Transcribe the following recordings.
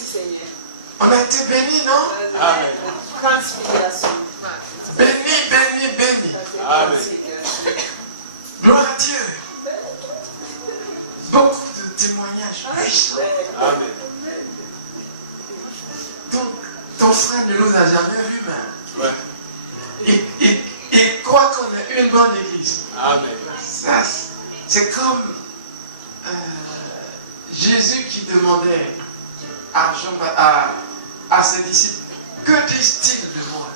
Merci Seigneur. On a été bénis, non? Amen. Transfiguration. Béni, béni, béni. Amen. Gloire à Dieu. Beaucoup de témoignages puissants. Amen. Ton frère ne nous a jamais vus, mais il croit qu'on est une bonne église. Amen. Ça, c'est comme Jésus qui demandait à ses disciples, que disent-ils de moi?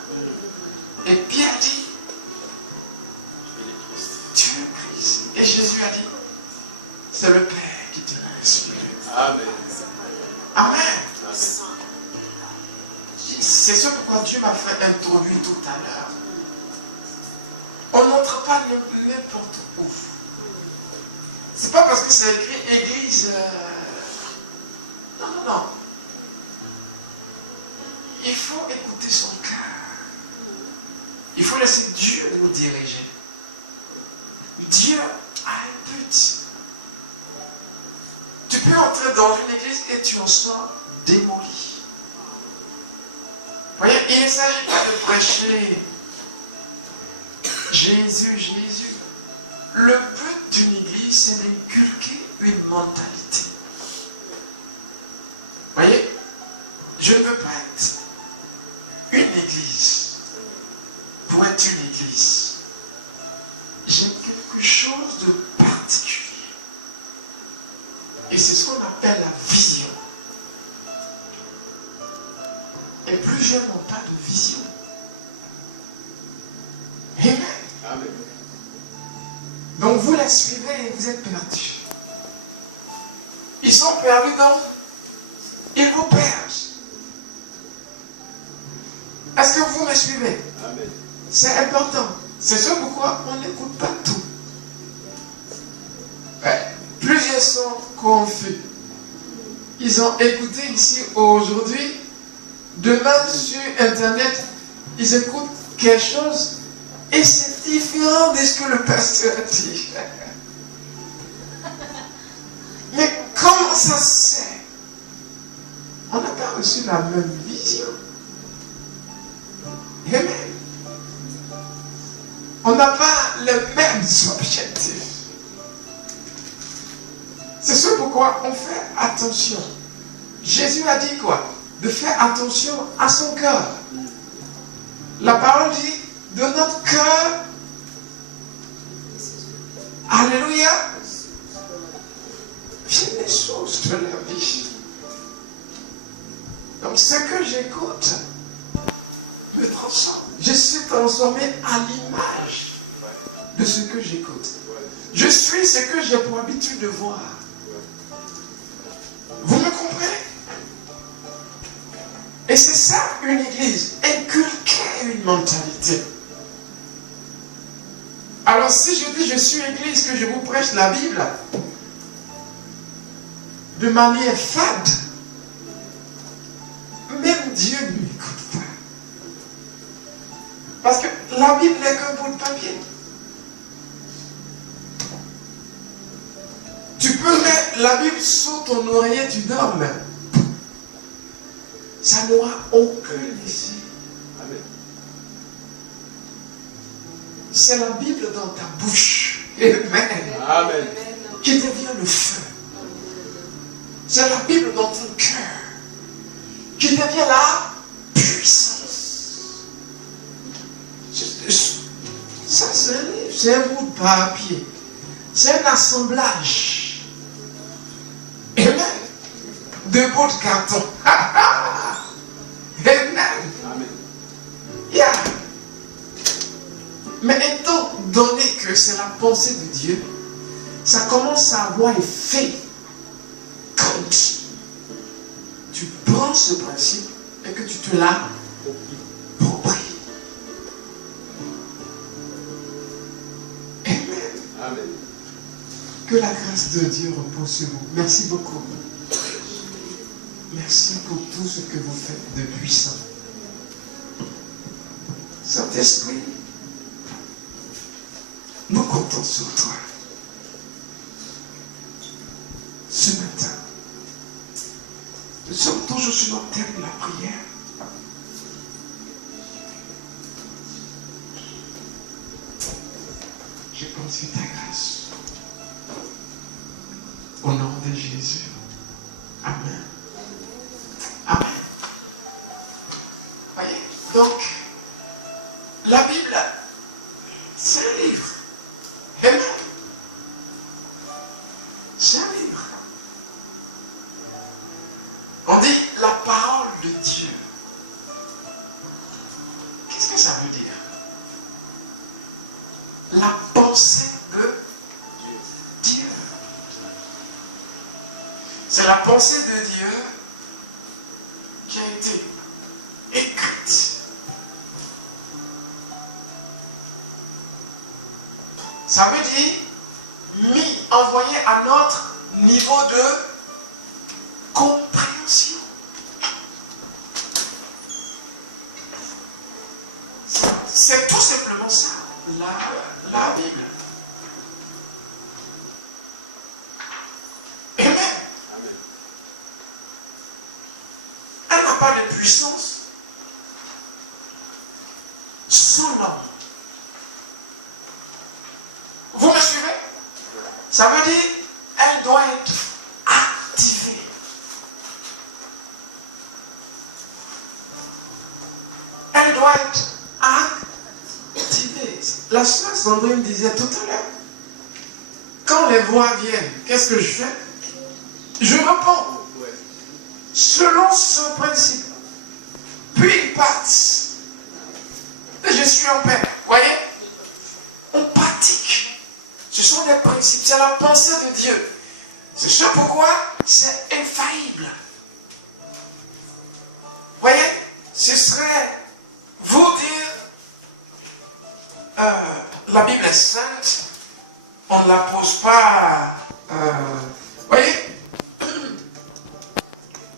Et Pierre dit, tu es le Christ. Et Jésus a dit, c'est le Père qui te l'a inspiré. Amen. Amen. C'est ce pourquoi Dieu m'a fait introduire tout à l'heure. On n'entre pas n'importe où. C'est pas parce que c'est écrit église. Non, non, non. Il faut écouter son cœur. Il faut laisser Dieu nous diriger. Dieu a un but. Tu peux entrer dans une église et tu en sors démoli. Vous voyez, il ne s'agit pas de prêcher Jésus, Jésus. Le but d'une église, c'est d'inculquer une mentalité. Vous voyez, je ne veux pas être une église pour être une église. J'ai quelque chose de particulier. Et c'est ce qu'on appelle la vision. Et plus jeunes n'ont pas de vision. Amen. Amen. Donc vous la suivez et vous êtes perdus. Ils sont perdus donc ils vous perdent. Est-ce que vous me suivez? Amen. C'est important. C'est ce pourquoi on n'écoute pas tout. Plusieurs sont confus. Ils ont écouté ici aujourd'hui. Demain sur Internet, ils écoutent quelque chose et c'est différent de ce que le pasteur dit. Mais comment ça se fait? On n'a pas reçu la même vision. Amen. On n'a pas les mêmes objectifs. C'est ce pourquoi on fait attention. Jésus a dit quoi? De faire attention à son cœur. La parole dit de notre cœur. Alléluia. Viennent les choses de la vie. Donc ce que j'écoute me transforme. Je suis transformé à l'image de ce que j'écoute. Je suis ce que j'ai pour habitude de voir. Vous me comprenez? Et c'est ça une église, inculquer une mentalité. Alors si je dis je suis église, que je vous prêche la Bible de manière fade, même Dieu ne m'écoute pas. Parce que la Bible n'est qu'un bout de papier. Tu peux mettre la Bible sous ton oreiller, tu dors même. Ça n'aura aucun effet. Amen. C'est la Bible dans ta bouche. Amen. Amen. Qui devient le feu. C'est la Bible dans ton cœur. Qui devient la puissance. Ça, c'est un bout de papier. C'est un assemblage. Amen. De bouts de carton. Amen. Amen. Yeah. Mais étant donné que c'est la pensée de Dieu, ça commence à avoir effet quand tu prends ce principe et que tu te l'appropries. Amen. Amen. Que la grâce de Dieu repose sur vous. Merci beaucoup. Merci pour tout ce que vous faites de puissant. Saint-Esprit, nous comptons sur toi. Ce matin, Nous sommes toujours sur notre thème de la prière. Je confie ta grâce. Au nom de Jésus. Amen. Amen. Voyez, donc, la Bible, c'est un livre. Amen. C'est un livre. On dit la parole de Dieu. Qu'est-ce que ça veut dire? La pensée de Dieu. C'est la pensée de Dieu qui a été écrite. Ça veut dire envoyé à notre niveau de compréhension. C'est tout simplement ça, la Bible. Amen. Elle n'a pas de puissance sans nom. Vous me suivez? Ça veut dire elle doit être activée. Elle doit être activée. La sœur Sandrine disait tout à l'heure, quand les voix viennent, qu'est-ce que je fais? Je réponds selon ce principe. Puis ils partent. Et je suis en paix. Vous voyez? On pratique. Ce sont des principes. C'est la pensée de Dieu. C'est ça pourquoi c'est infaillible. Vous voyez? Ce serait vous dire la Bible est sainte, on ne la pose pas. Vous voyez?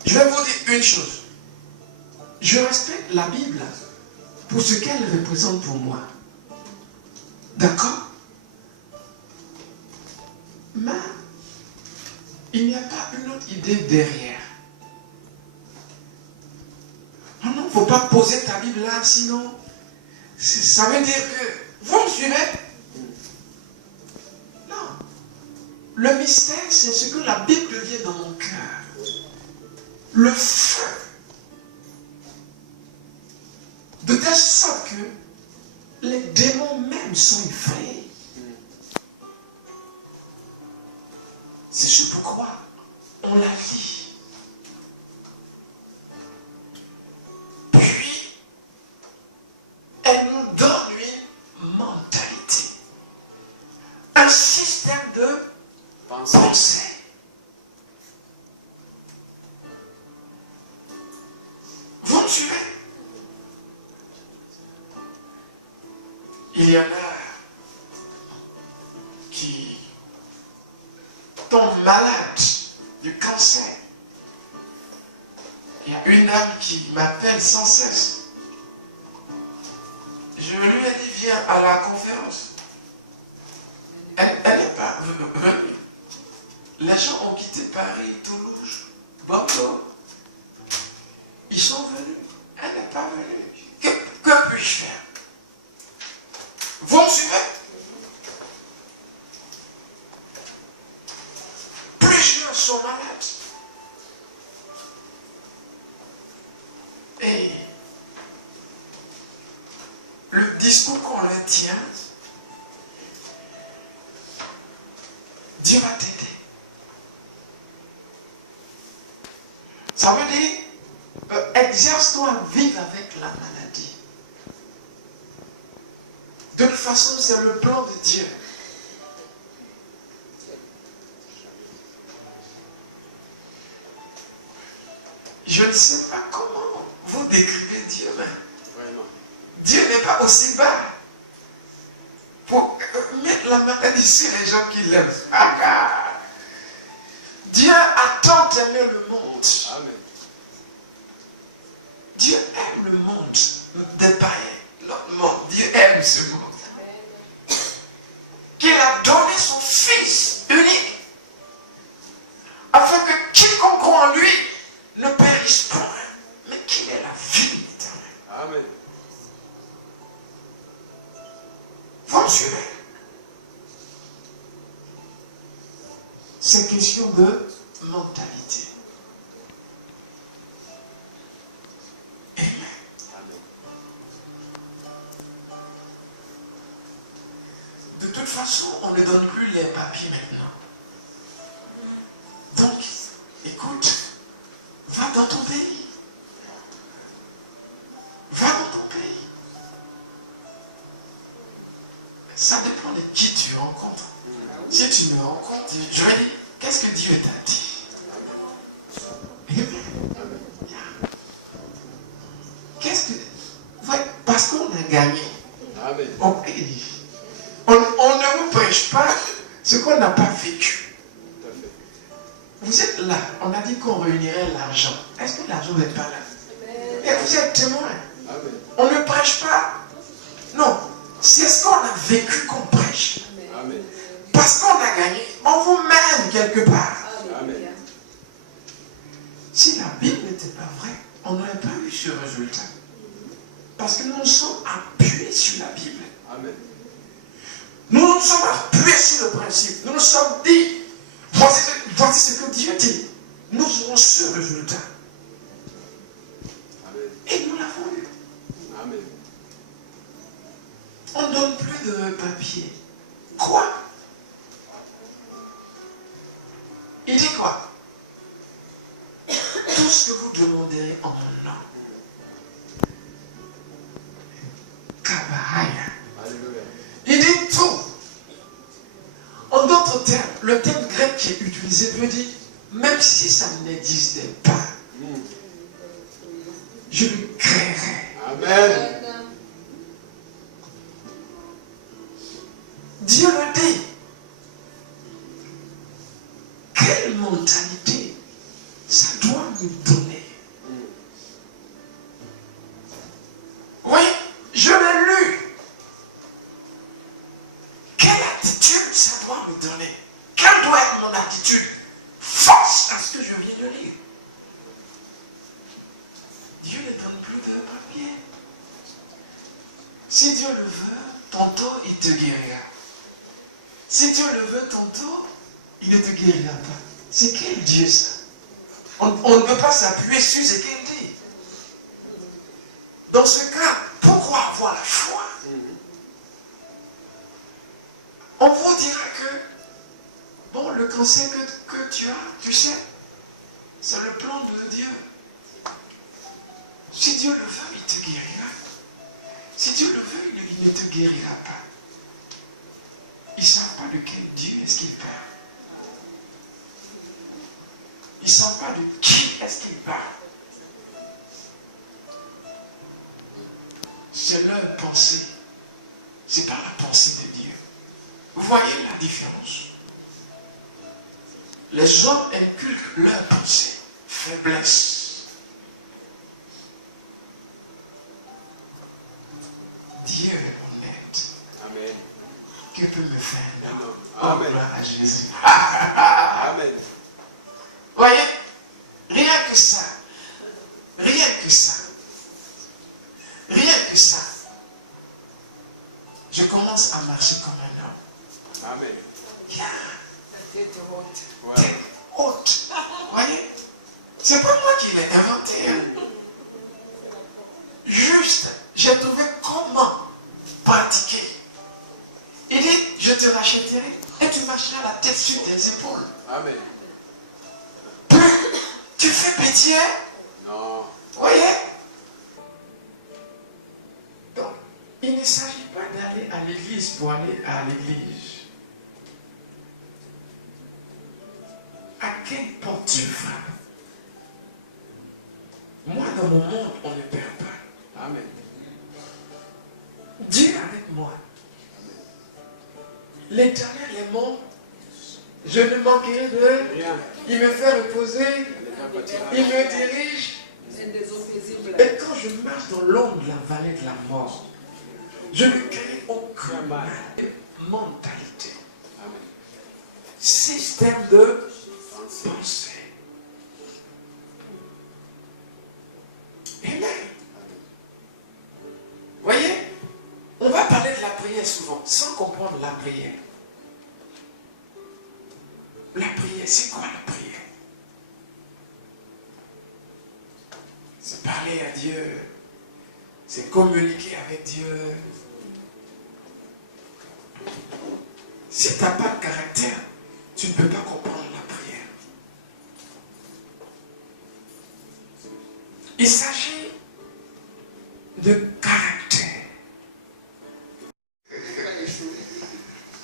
Je vais vous dire une chose. Je respecte la Bible pour ce qu'elle représente pour moi. D'accord? Mais il n'y a pas une autre idée derrière. Non, il ne faut pas poser ta Bible là, sinon ça veut dire que vous me suivez? Non. Le mystère, c'est ce que la Bible devient dans mon cœur. Le feu. De telle sorte que les démons même sont effrayés. C'est ce pourquoi on la lit. Puis, elle nous donne une mentalité. Un système de pensée. Vous me suivez? Il y en a qui tombent malades du cancer. Il y a une dame qui m'appelle sans cesse. Je lui ai dit, viens à la conférence. Elle n'est pas venue. Les gens ont quitté Paris, Toulouse, Bordeaux. Ils sont venus. Elle n'est pas venue. Que puis-je faire? Vous me suivez? Plusieurs sont malades. Et le discours qu'on leur tient, Dieu va t'aider. Ça veut dire, exerce-toi à vivre avec la maladie. De toute façon, c'est le plan de Dieu. Je ne sais pas comment vous décrivez Dieu, mais Dieu n'est pas aussi bas pour mettre la maladie sur les gens qui l'aiment. Dieu a tant aimé le monde. Amen. Dieu aime le monde des païens. L'autre monde, Dieu aime ce monde. Qu'il a donné son Fils unique afin que quiconque croit en lui ne peut disent point, mais quelle est la vie éternelle? Amen. Vous me suivez? C'est question de mentalité. Amen. Amen. De toute façon, on ne donne plus les papiers maintenant. Donc, écoute, va dans ton pays. Va dans ton pays. Ça dépend de qui tu rencontres. Si tu me rencontres, je vais dire, qu'est-ce que Dieu t'a dit? Qu'est-ce que... Ouais, parce qu'on a gagné. Amen. On ne vous prêche pas ce qu'on n'a pas vécu. Tout à fait. Vous êtes là, on a dit qu'on réunirait l'argent. Est-ce que l'argent n'est pas là? Et vous êtes témoin. Amen. On ne prêche pas. Non, c'est ce qu'on a vécu qu'on prêche. Amen. Parce qu'on a gagné, on vous mène quelque part. Amen. Si la Bible n'était pas vraie, on n'aurait pas eu ce résultat. Parce que nous sommes appuyés sur la Bible. Amen. Nous nous sommes appuyés sur le principe. Nous nous sommes dit, voici ce que Dieu dit. Nous aurons ce résultat. Amen. Et nous l'avons eu. Amen. On ne donne plus de papier. Quoi? Il dit quoi? Tout ce que vous demanderez en mon nom. Kabahaya. Alléluia. Il dit tout. En d'autres termes, le terme grec qui est utilisé veut dire, même si ça n'existait pas, je le créerai. Amen. Dieu le dit. Quelle mentalité ça doit nous donner? Oui, je l'ai lu. Quelle attitude ça doit me donner? Quelle doit être mon attitude face à ce que je viens de lire? Dieu ne donne plus de papier. Si Dieu le veut, tantôt il te guérira. Si Dieu le veut, tantôt il ne te guérira pas. C'est quel Dieu ça? On ne peut pas s'appuyer sur ce qu'il dit. Dans ce cas, pourquoi avoir la foi? On vous dira que, bon, le cancer que tu as, tu sais, c'est le plan de Dieu. Si Dieu le veut, il te guérira. Si Dieu le veut, il ne te guérira pas. Ils ne savent pas de quel Dieu est-ce qu'il parle. Ils ne savent pas de qui est-ce qu'il parle. C'est leur pensée. Ce n'est pas la pensée de Dieu. Vous voyez la différence? Les hommes inculquent leur pensée, faiblesse. Dieu est honnête. Amen. Que peut me faire un homme? Amen. Oh, gloire à Jésus. Amen. Voyez, rien que ça, rien que ça, rien que ça, je commence à marcher comme un homme. Amen. Bien, Ouais. tête haute. Voyez, c'est pas moi qui l'ai inventé. Hein. Juste, j'ai trouvé comment pratiquer. Il dit, je te rachèterai et tu marcheras la tête sur tes épaules. Amen. Tu fais pitié. Non. Voyez? Donc, il ne s'agit pas d'aller à l'église pour aller à l'église. À quelle porte tu frappes? Moi, dans mon monde, on ne perd pas. Amen. Dieu avec moi. L'Éternel est mon. Je ne manquerai de Rien. Il me fait reposer. Il me dirige. Et quand je marche dans l'ombre de la vallée de la mort, je ne crains aucun mal. Mentalité. Amen. Système de pensée. souvent sans comprendre la prière. La prière, c'est quoi la prière? C'est parler à Dieu, c'est communiquer avec Dieu. Si tu n'as pas de caractère, tu ne peux pas comprendre la prière. Il s'agit de caractère.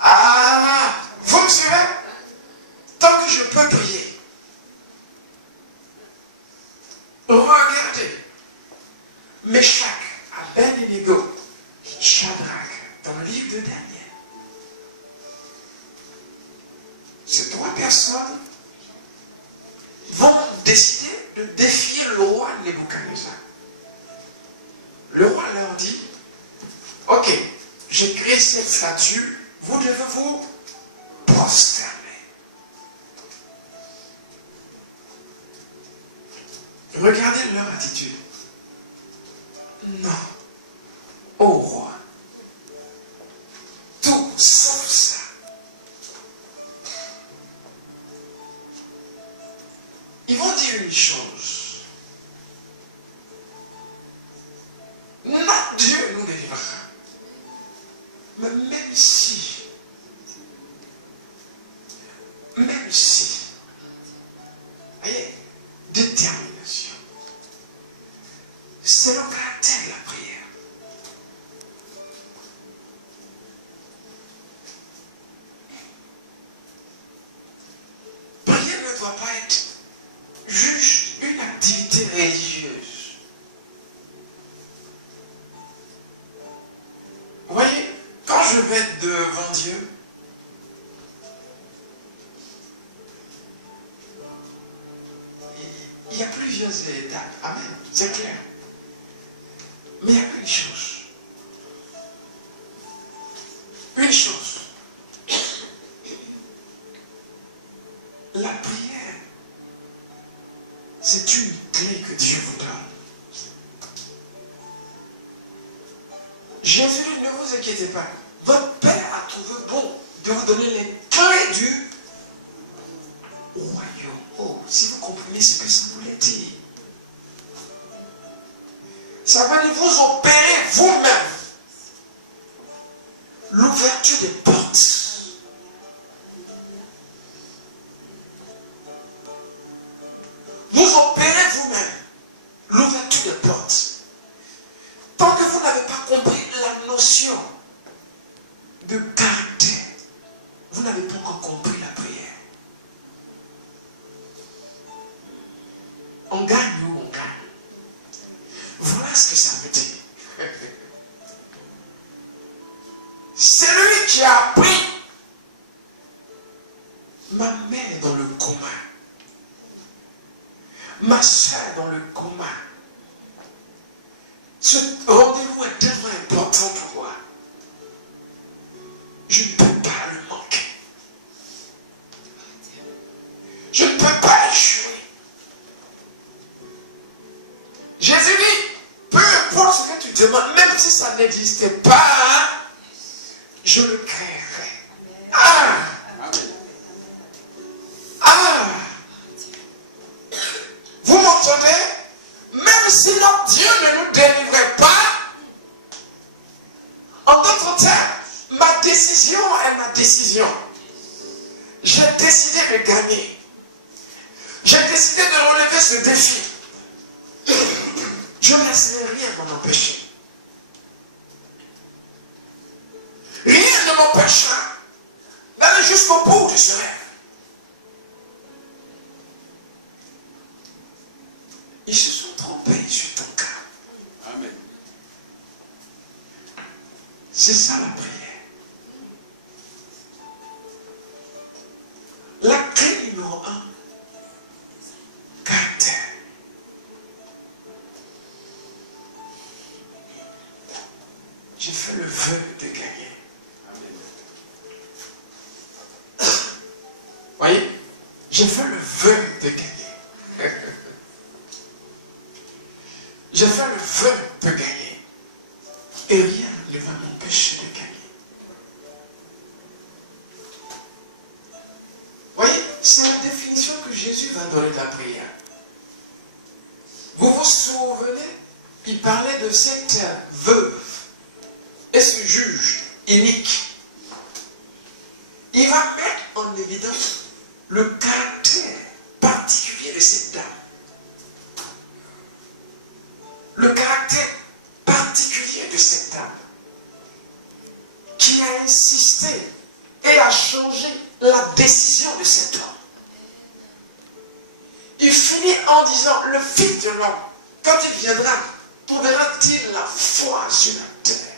Ah, vous me suivez? Tant que je peux prier, regardez, Meshach, Abednego, Shadrach, dans le livre de Daniel. Ces trois personnes vont décider de défier le roi Nebuchadnezzar. Le roi leur dit, ok, j'ai créé cette statue, vous devez vous prosterner. Regardez leur attitude. Non, ô roi, tout sauf ça. Ils vont dire une chose. Notre Dieu nous délivrera. Mais même si, voyez, détermination, c'est le caractère de la prière. Prier ne doit pas être juste une activité religieuse. Vous voyez, quand je vais être devant Dieu, il y a plusieurs étapes. Amen, c'est clair. Mais il y a une chose. Une chose. La prière, c'est une clé que Dieu vous donne. Jésus dit, ne vous inquiétez pas. Votre Père a trouvé bon de vous donner les clés du royaume. Oh, si vous comprenez ce que ça voulait dire. Ça va vous opérer vous-même l'ouverture des portes. Vous opérez vous-même l'ouverture des portes. Tant que vous n'avez pas compris la notion de caractère, vous n'avez pas encore compris la prière. On gagne ou on gagne. Voilà ce que ça veut dire. C'est lui qui a appris. Ma mère est dans le coma. Ma soeur est dans le coma. Ce rendez-vous est tellement important pour moi. Je ne peux pas le manquer. Je ne peux pas échouer. Jésus dit, peu importe ce que tu demandes, même si ça n'existait pas, je le créerai. Ah! Ah! Vous m'entendez? Même si notre Dieu ne nous délivrait pas, en d'autres termes, ma décision est ma décision. J'ai décidé de gagner. J'ai décidé de relever ce défi. Je ne laisserai rien m'en empêcher. Rien ne m'empêchera d'aller jusqu'au bout de ce rêve. Ils se sont trompés sur ton cas. Amen. C'est ça la prière. La clé numéro 1, caractère. J'ai fait le vœu de gagner. Amen. Voyez, j'ai fait le vœu de gagner. J'ai fait le vœu de gagner. Et rien ne va m'empêcher de gagner. souvenez, il parlait de cette veuve et ce juge inique. Il va mettre en évidence le caractère particulier de cette dame. Le caractère particulier de cette dame qui a insisté et a changé la décision de cet homme. Il finit en disant, le Fils de l'homme, quand il viendra, trouvera-t-il la foi sur la terre?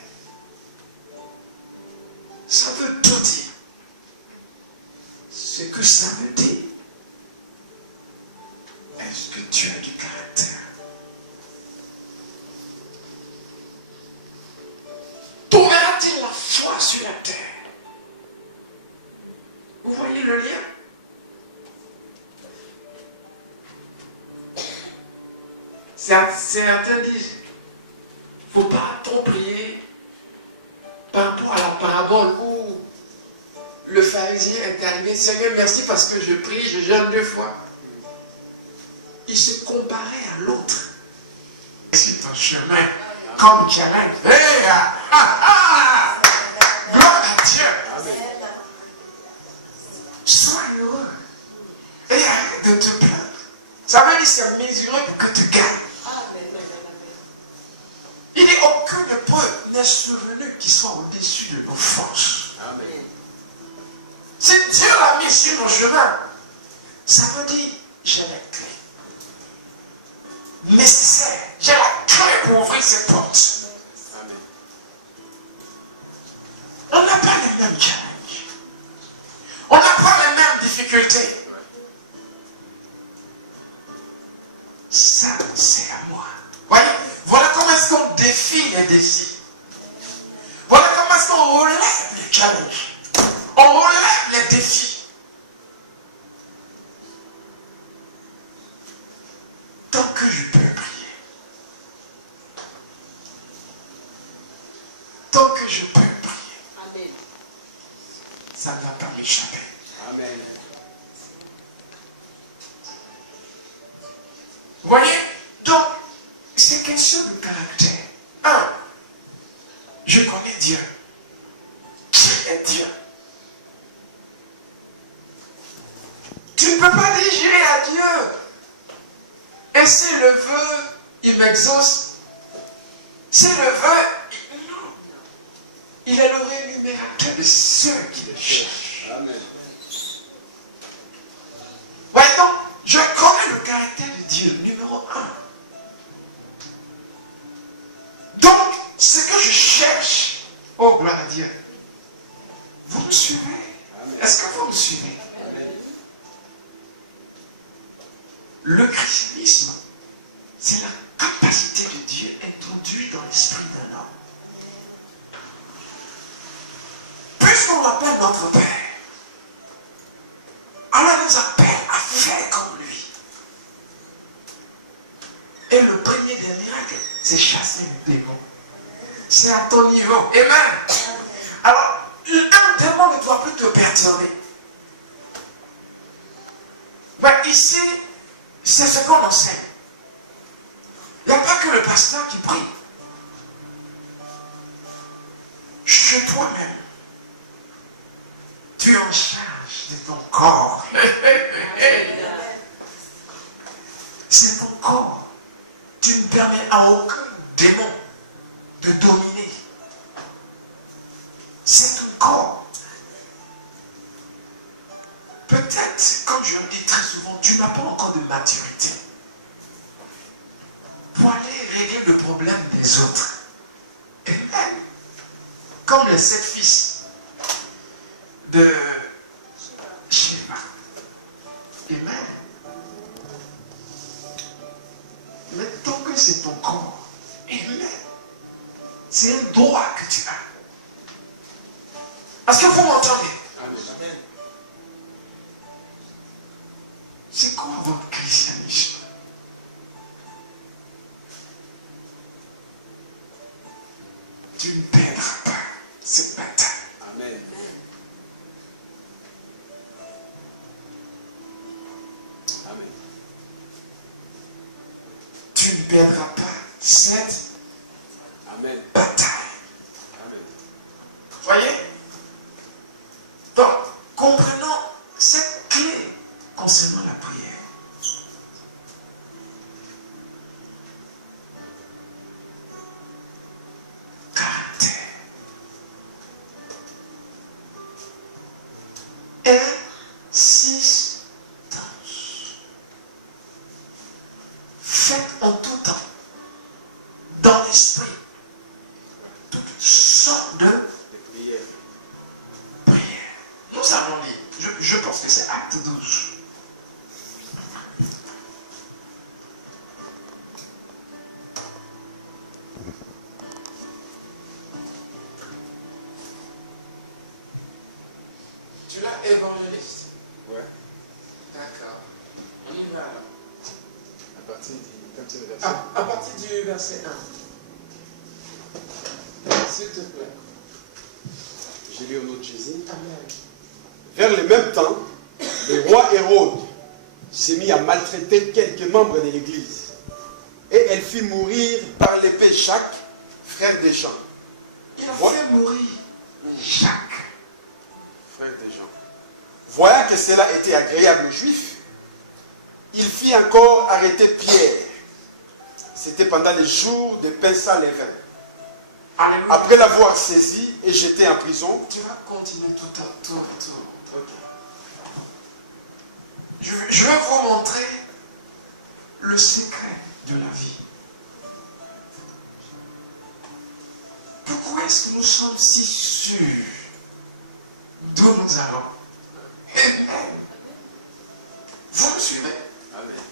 Ça veut tout dire. Ce que ça veut dire, est-ce que tu as du caractère? Trouvera-t-il la foi sur la terre? Vous voyez le lien? Certains disent, il ne faut pas trop prier par rapport à la parabole où le pharisien est arrivé, Seigneur, merci parce que je prie, je jeûne 2 fois. Il se comparait à l'autre. C'est ton chemin, comme Karen. Gloire à Dieu. Amen. Sois heureux. Et arrête de te plaindre. Ça veut dire c'est mesuré pour que tu gagnes. Il dit aucune épreuve n'est survenue qui soit au-dessus de nos forces. Amen. Si Dieu l'a mis sur nos chemins, ça veut dire j'ai la clé nécessaire. J'ai la clé pour ouvrir ces portes. Amen. On n'a pas les mêmes challenges. On n'a pas les mêmes difficultés. Ça, c'est à moi. Voyez, voilà comment est-ce qu'on défie les défis. Voilà comment est-ce qu'on relève les challenges. On relève les défis. Tant que je peux prier. Tant que je peux prier. Amen. Ça ne va pas m'échapper. Amen. Vous voyez? Donc, c'est question de caractère. 1. Je connais Dieu. Qui est Dieu? Tu ne peux pas dire j'irai à Dieu. Et s'il le veut, il m'exauce. S'il le veut, non. Il est le rémunérateur de ceux qui le cherchent. Amen. Ouais, donc, je connais le caractère de Dieu, numéro 1. Donc, ce que je cherche, oh gloire à Dieu, vous me suivez? Amen. Est-ce que vous me suivez? Amen. Le christianisme, c'est la capacité de Dieu introduite dans l'esprit d'un homme. Puisqu'on l'appelle notre Père, alors il nous appelle à faire comme lui. Et le premier des miracles, c'est chasser le démon. C'est à ton niveau. Amen. Alors, un démon ne doit plus te perturber. Ouais, ici, c'est ce qu'on enseigne. Il n'y a pas que le pasteur qui prie. Chez toi-même, tu es en charge de ton corps. C'est ton corps. Tu ne permets à aucun démon de dominer. C'est ton corps. Peut-être, comme je le dis très souvent, tu n'as pas encore de maturité pour aller régler le problème des autres. Et même, comme les 7 fils de Sheba. Amen. Mais tant que c'est ton corps, amen. C'est un droit que tu as. Est-ce que vous m'entendez? Amen. C'est quoi votre christianisme? Tu ne perdras pas cette bataille. Amen. Amen. Tu ne perdra pas cette Amen. bataille. Amen. Voyez? Donc, comprenons cette clé concernant la prière. Caractère. Insistance. Faites en tout temps, dans l'esprit, toutes sortes de De prière. prières. Nous allons lire. Je pense que c'est Acte 12. Tu l'as, évangéliste? Ouais. D'accord. On y va alors. À partir du 20e verset. À partir du verset 1. S'il te plaît. J'ai lu au nom de Jésus. Amen. Vers le même temps, le roi Hérode s'est mis à maltraiter quelques membres de l'église. Et elle fit mourir par l'épée Jacques, frère de Jean. Il a Ouais. fait mourir Jacques. Frère de Jean. Voyant que cela était agréable aux Juifs, il fit encore arrêter Pierre. C'était pendant les jours de pain sans levain. Alléluia. Après l'avoir saisi et jeté en prison, Tu vas continuer tout à tour. Ok. Je vais vous montrer le secret de la vie. Pourquoi est-ce que nous sommes si sûrs d'où nous allons? Amen. Vous me suivez? Amen.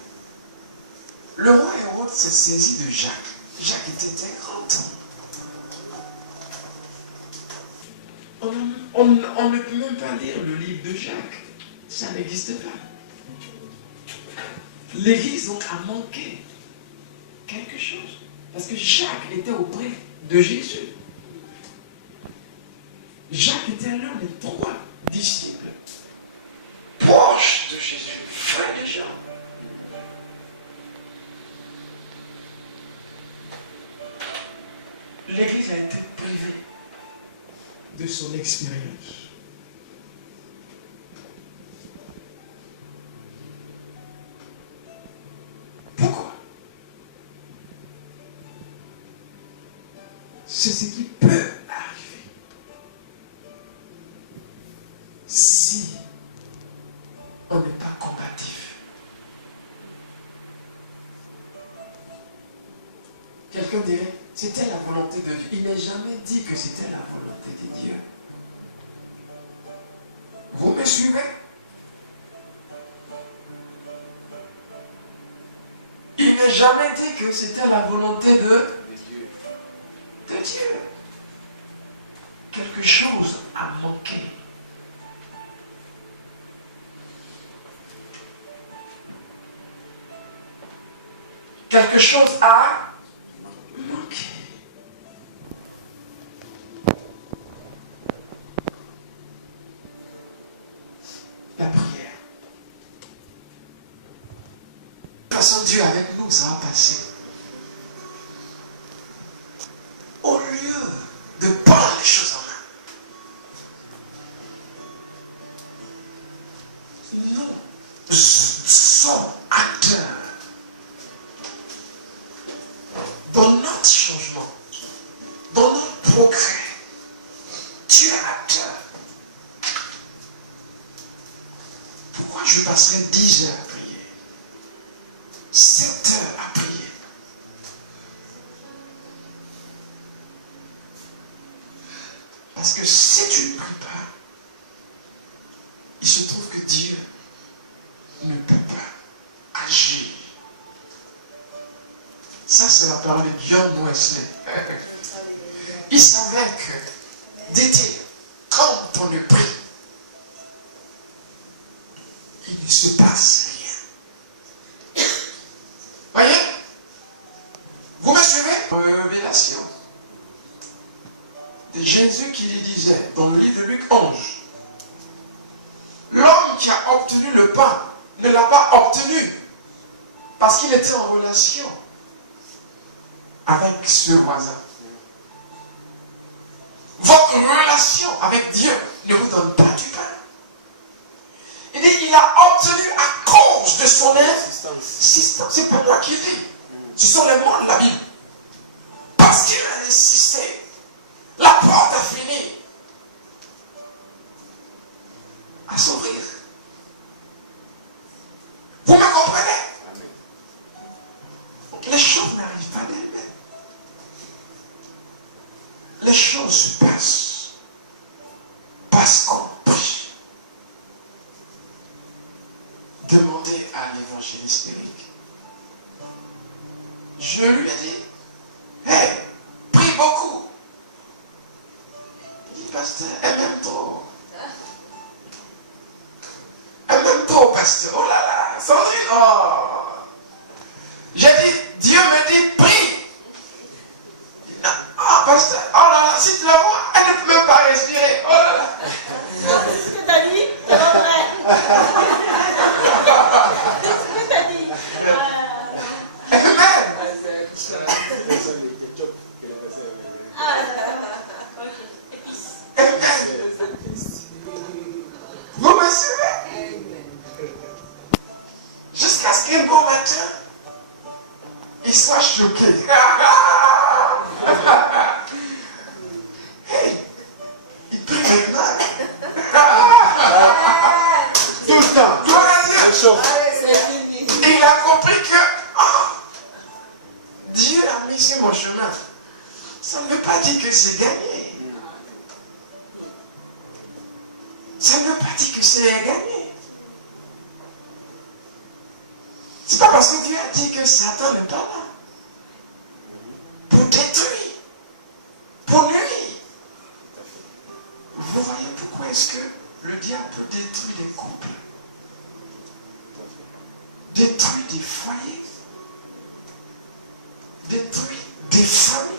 Le roi Hérode s'est saisi de Jacques. Jacques était un grand homme. On ne peut même pas lire le livre de Jacques. Ça n'existe pas. L'Église donc a manqué quelque chose. Parce que Jacques était auprès de Jésus. Jacques était l'un des 3 disciples proches de Jésus, frère de Jean. L'Église a été privée de son expérience. Pourquoi? C'est ce qui peut arriver si on n'est pas combatif. Quelqu'un dirait, c'était la volonté de Dieu. Il n'est jamais dit que c'était la volonté de Dieu. Vous me suivez? Il n'est jamais dit que c'était la volonté de Dieu. Quelque chose a manqué. Quelque chose a manqué. La prière. Passons Dieu avec nous, ça va passer. Au lieu de prendre les choses en main, nous sommes acteurs dans notre changement, dans notre progrès. Dieu est acteur. Pourquoi je passerai 10 heures à prier, 7 heures à prier? Parce que si tu ne pries pas, il se trouve que Dieu ne peut pas agir. Ça, c'est la parole de John Wesley. Il savait que d'été, quand on ne prie, il ne se passe rien. Voyez? Vous me suivez? Révélation de Jésus qui lui disait dans le livre de Luc 11, l'homme qui a obtenu le pain ne l'a pas obtenu parce qu'il était en relation avec ce voisin. Votre relation avec Dieu ne vous donne pas du pain. Il dit, il a obtenu à cause de son insistance. C'est pas moi qui dis. Ce sont les mots de la Bible. Parce qu'il a insisté. La porte a fini à s'ouvrir. Vous me comprenez? Les choses n'arrivent pas d'elles-mêmes. Les choses se passent parce qu'on prie. Demandez à l'évangéliste Eric. Je lui ai dit, hey, prie beaucoup. Il dit, pasteur, elle m'aime trop. Elle m'aime trop, pasteur. Oh là là, Sandrine, oh. J'ai dit, Dieu me dit, prie. Ah, pasteur, oh là là, si tu la vois, elle ne peut même pas respirer. Oh là là. C'est ce que tu as dit, c'est pas vrai. C'est ce que tu as dit. Elle peut même. Ah, ok. Épice. Elle peut même. Vous me suivez? Jusqu'à ce qu'un beau matin, il soit choqué. Hey, il prie maintenant. Tout le temps. Gloire à Dieu. C'est chaud. Et il a compris que Dieu a mis sur mon chemin. Ça ne veut pas dire que c'est gagné. Ça ne veut pas dire que c'est gagné. C'est pas parce que Dieu a dit que Satan n'est pas là pour détruire, pour nuire. Vous voyez pourquoi est-ce que le diable détruit des couples, détruit des foyers, détruit des familles?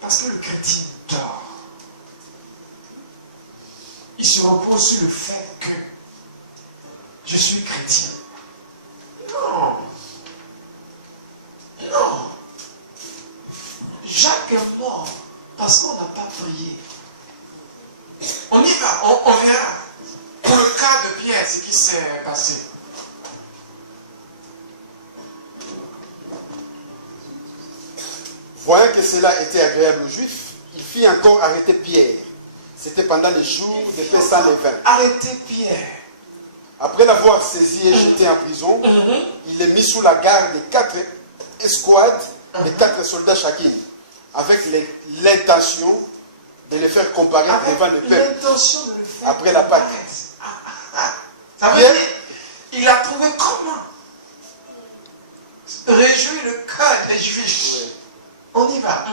Parce que le chrétien dort. Il se repose sur le fait que je suis chrétien. Non. Non. Jacques est mort parce qu'on n'a pas prié. On y va, on verra. Pour le cas de Pierre, ce qui s'est passé. Voyant que cela était agréable aux Juifs, il fit encore arrêter Pierre. C'était pendant les jours des pains sans levain. Arrêtez Pierre. Après l'avoir saisi et jeté en prison, il est mis sous la garde de 4 escouades de 4 soldats chacune, avec l'intention de les faire comparaître devant le peuple L'intention de le faire après la Pâque. Ça veut dire, il a trouvé comment réjouir le cœur des Juifs. Oui. On y va.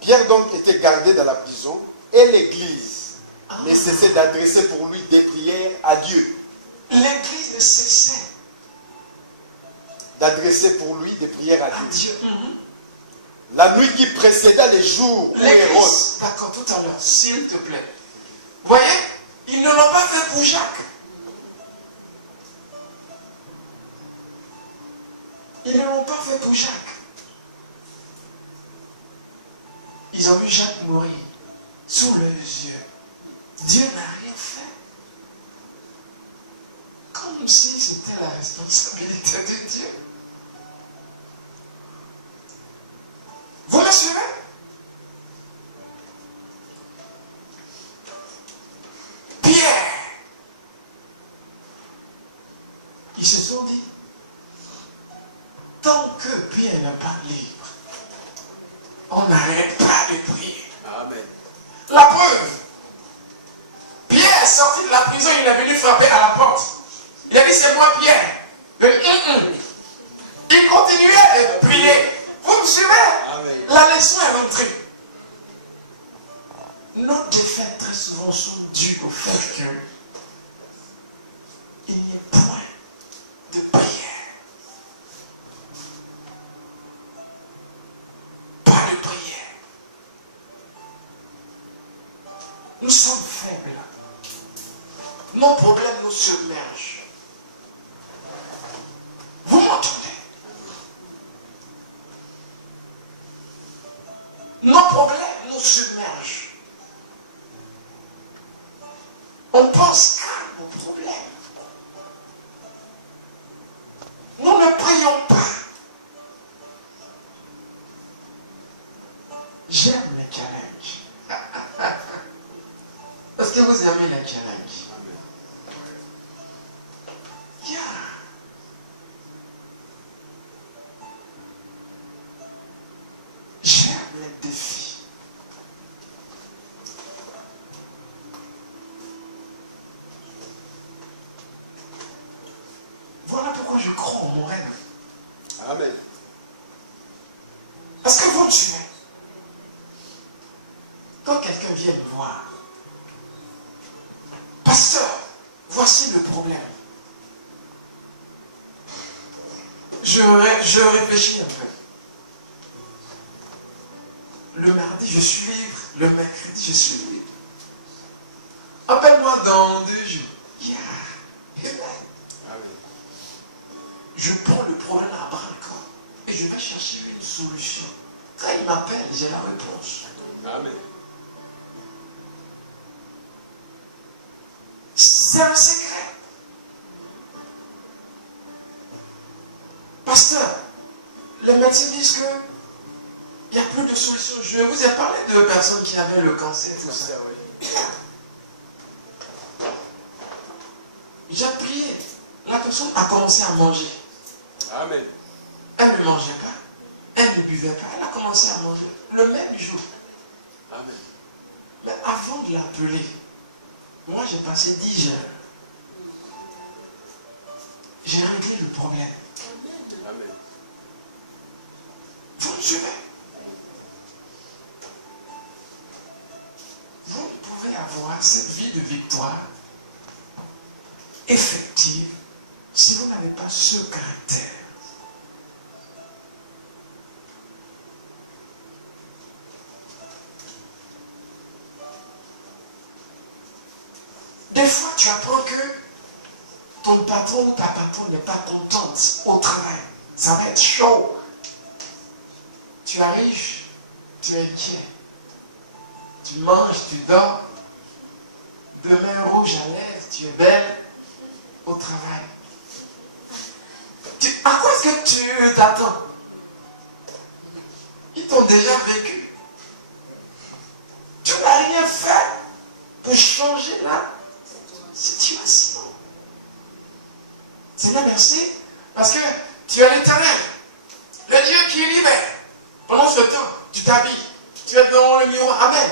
Pierre donc était gardé dans la prison et l'église ne cessait d'adresser pour lui des prières à Dieu. L'église ne cessait D'adresser pour lui des prières à à Dieu. Dieu. La nuit qui précéda les jours où Hérode, L'église, d'accord, tout à l'heure, s'il te plaît. Vous voyez, ils ne l'ont pas fait pour Jacques. Ils ne l'ont pas fait pour Jacques. Ils ont vu Jacques mourir sous leurs yeux. Dieu n'a rien fait. Comme si c'était la responsabilité de Dieu. Vous me suivez? Pierre. Ils se sont dit, tant que Pierre n'est pas libre, on n'arrête pas de prier. Amen. La preuve, Pierre est sorti de la prison, il est venu frapper à la porte. Il a dit, c'est moi Pierre. Il continuait de prier. Vous me suivez? Amen. La leçon est rentrée. Nos défaites très souvent sont dues au fait que il n'y a point de prière. Pas de prière. Nous sommes faibles. Nos problèmes nous submergent. Vous m'entendez? submerge. On pense calme au problème. Nous ne prions pas. J'aime les challenges. Parce que vous aimez les challenges. Yeah. J'aime les défis. Voilà pourquoi je crois en mon rêve. Amen. Parce que vous tuez. Quand quelqu'un vient me voir, pasteur, voici le problème. Je réfléchis un peu. Le mardi, je suis libre. Le mercredi, je suis libre. Appelle-moi dans 2 jours. Yeah. Amen. Amen. Je prends le problème à bras le corps et je vais chercher une solution. Quand il m'appelle, j'ai la réponse. Amen. C'est un secret. Pasteur, les médecins disent que il n'y a plus de solution. Je vous ai parlé de personnes qui avaient le cancer, tout ça. J'ai prié. La personne a commencé à manger. Amen. Elle ne mangeait pas. Elle ne buvait pas. Elle a commencé à manger. Le même jour. Amen. Mais avant de l'appeler, moi j'ai passé 10 heures. J'ai réglé le problème. Amen. Vous me suivez? Vous ne pouvez avoir cette vie de victoire effective si vous n'avez pas ce caractère. Des fois, tu apprends que ton patron ou ta patronne n'est pas contente au travail. Ça va être chaud. Tu arrives, tu es inquiet. Tu manges, tu dors. Demain rouge à lèvres, tu es belle au travail. À quoi est-ce que tu t'attends? Ils t'ont déjà vécu. Tu n'as rien fait pour changer la situation. Seigneur, merci, parce que tu es l'Éternel, le Dieu qui libère. Pendant ce temps, tu t'habilles, tu es dans le miroir. Amen.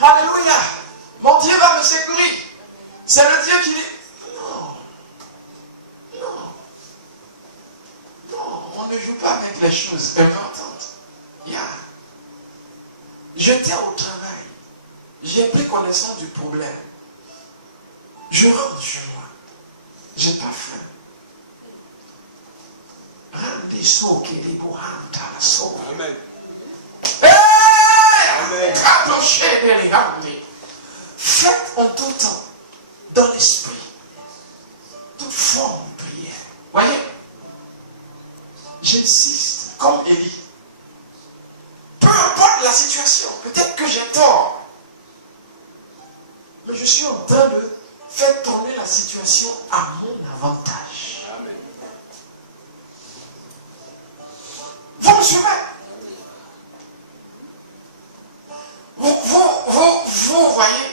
Alléluia. Mon Dieu va me secourir. C'est le Dieu qui dit. Non. On ne joue pas avec les choses importantes. J'étais au travail. J'ai pris connaissance du problème. Je rentre chez moi. J'ai pas faim. Amen. Amen. Faites en tout temps, dans l'esprit, toute forme de prière. Voyez, j'insiste, comme Élie. Peu importe la situation, peut-être que j'ai tort, mais je suis en train de faire tourner la situation à mon avantage. Amen. Vous me suivez? Vous voyez,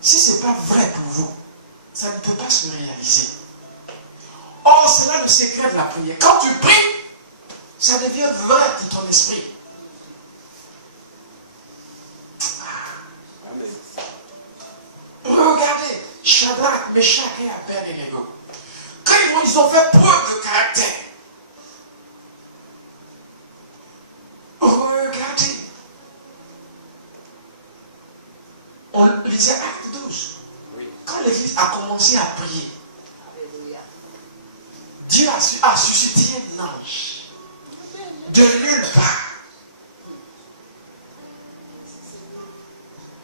si ce n'est pas vrai pour vous, ça ne peut pas se réaliser. Or, c'est là le secret de la prière. Quand tu pries, ça devient vrai de ton esprit. Amen. Regardez, Shadrach, Meshach et Abednego. Quand ils ont fait preuve de caractère, regardez, on lisait Acte 12. Oui. Quand l'Église a commencé à prier, Dieu a suscité un ange de nulle part.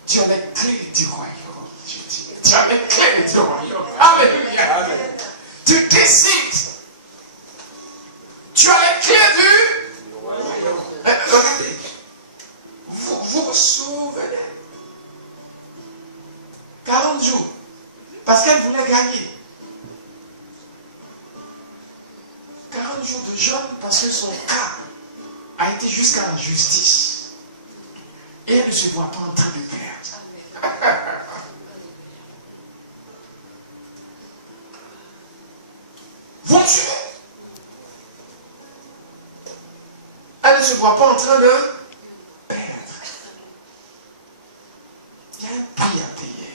Tu as les clés du royaume. Tu as les clés du royaume. Alléluia. Amen. Tu décides. Tu as les clés du royaume. Regardez. Vous cas a été jusqu'à la justice. Et elle ne se voit pas en train de perdre. Vous me suivez? Elle ne se voit pas en train de perdre. Il y a un prix à payer.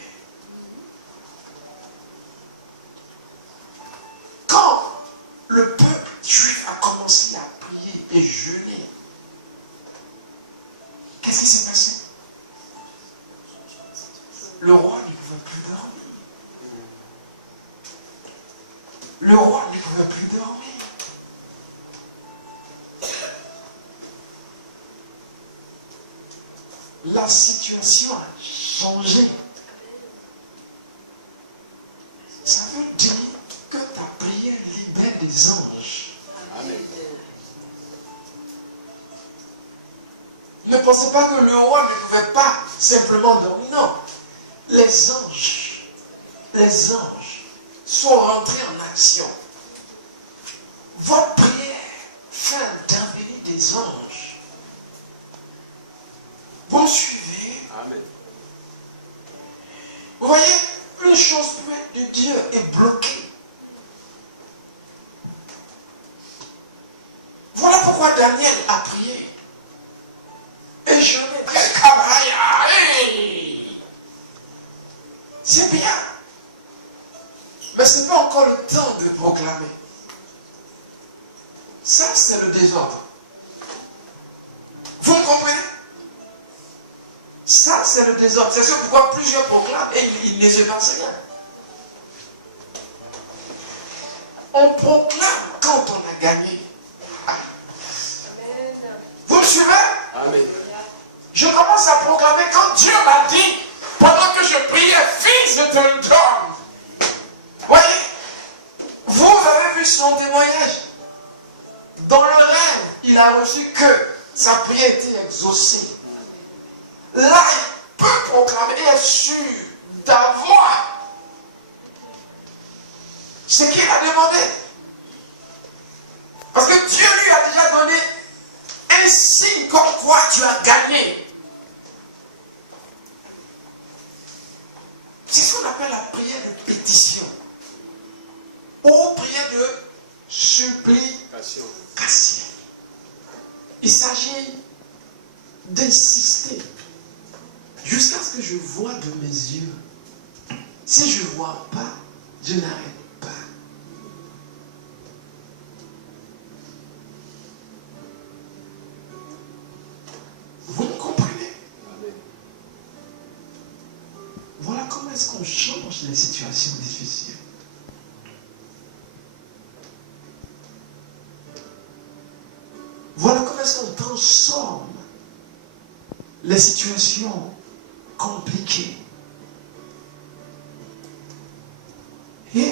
Quand le peuple juif a commencé à prier et jeûner, qu'est-ce qui s'est passé? Le roi ne pouvait plus dormir. Le roi ne pouvait plus dormir. La situation a changé. Ça veut dire que ta prière libère des anges. Amen. Ne pensez pas que le roi ne pouvait pas simplement dormir. Non. Les anges sont rentrés en action. Votre prière fait intervenir des anges. Vous me suivez? Amen. Vous voyez, une chose peut être de Dieu est bloquée. Voilà pourquoi Daniel a prié. Et je me dis, c'est bien. Mais ce n'est pas encore le temps de proclamer. Ça, c'est le désordre. Vous me comprenez? Ça, c'est le désordre. C'est ce pourquoi plusieurs proclament et il ne se passe rien. On proclame quand on a gagné. Vous me suivez? Amen. Je commence à proclamer quand Dieu m'a dit, pendant que je priais, fils de l'homme. Voyez, vous avez vu son témoignage. Dans le rêve, il a reçu que sa prière était exaucée. Là, il peut proclamer et être sûr d'avoir ce qu'il a demandé. Parce que Dieu lui a déjà donné un signe comme quoi tu as gagné. C'est ce qu'on appelle la prière de pétition. Ou prière de supplication. Il s'agit d'insister jusqu'à ce que je vois de mes yeux. Si je ne vois pas, je n'arrête pas. Vous me comprenez? Voilà comment est-ce qu'on change les situations difficiles. Voilà comment est-ce qu'on transforme les situations compliquées. Et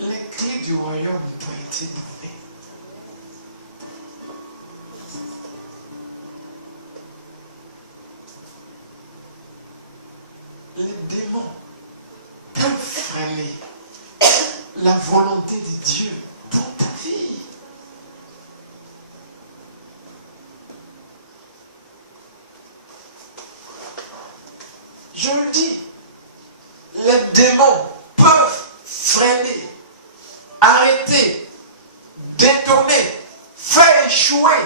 les clés du royaume ont été données. Les démons peuvent freiner la volonté de Dieu pour ta vie. Je le dis, les démons peuvent freiner, arrêter, détourner, faire échouer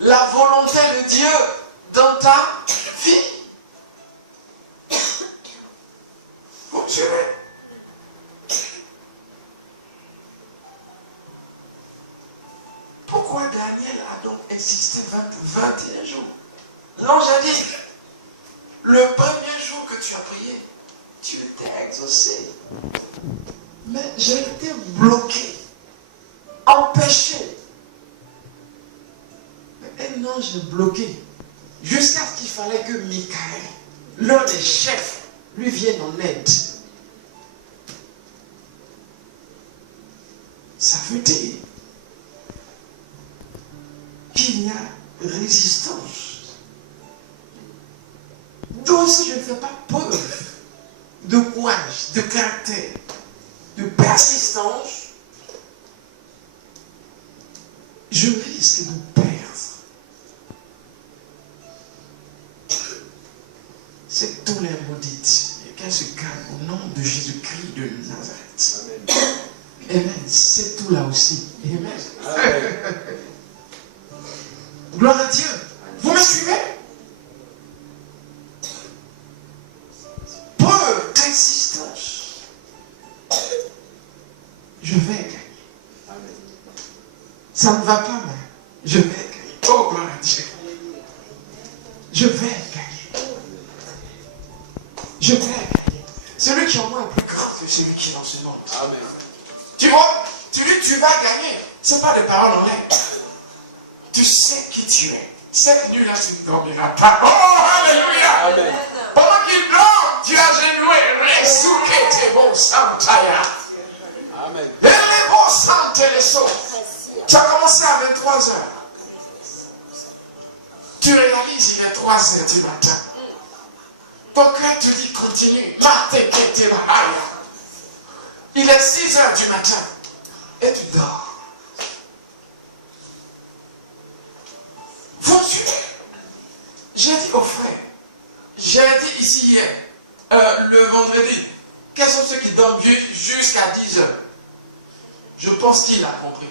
la volonté de Dieu dans ta vie. Vous me suivez? Pourquoi Daniel a donc insisté 21 jours? L'ange a dit, le premier jour que tu as prié, tu étais exaucé. Mais j'ai été bloqué, empêché. Un ange est bloqué. Jusqu'à ce qu'il fallait que Michael, l'un des chefs, lui vienne en aide. Ça veut dire qu'il y a résistance. Donc si je ne fais pas preuve de courage, de caractère, de persistance, je risque de perdre. C'est tous les maudites et qu'elle se calme au nom de Jésus-Christ de Nazareth. Amen. Amen. C'est tout là aussi. Amen. Amen. Gloire à Dieu. Vous me suivez? Peu d'insistance. Je vais gagner. Amen. Ça ne va pas, mais je vais gagner. Oh, gloire à Dieu. Je vais gagner. Je vais gagner. Celui qui en moi est plus grand que celui qui est dans ce monde. Amen. Tu vois, tu dis tu vas gagner. Ce n'est pas des paroles en l'air. Tu sais qui tu es. Cette nuit-là, tu ne dormiras pas. Oh, alléluia. Amen. Pendant qu'il dort, tu as genoué. Resouke bon santaya. Amen. Et les bons santé les sauts. Tu as commencé à 23 heures. Tu réalises, il est 3 heures du matin. Ton cœur te dit continue. Il est 6 heures du matin. Et tu dors. Vous suivez? J'ai dit aux frères, j'ai dit ici hier, le vendredi, quels sont ceux qui dorment jusqu'à 10 heures? Je pense qu'il a compris.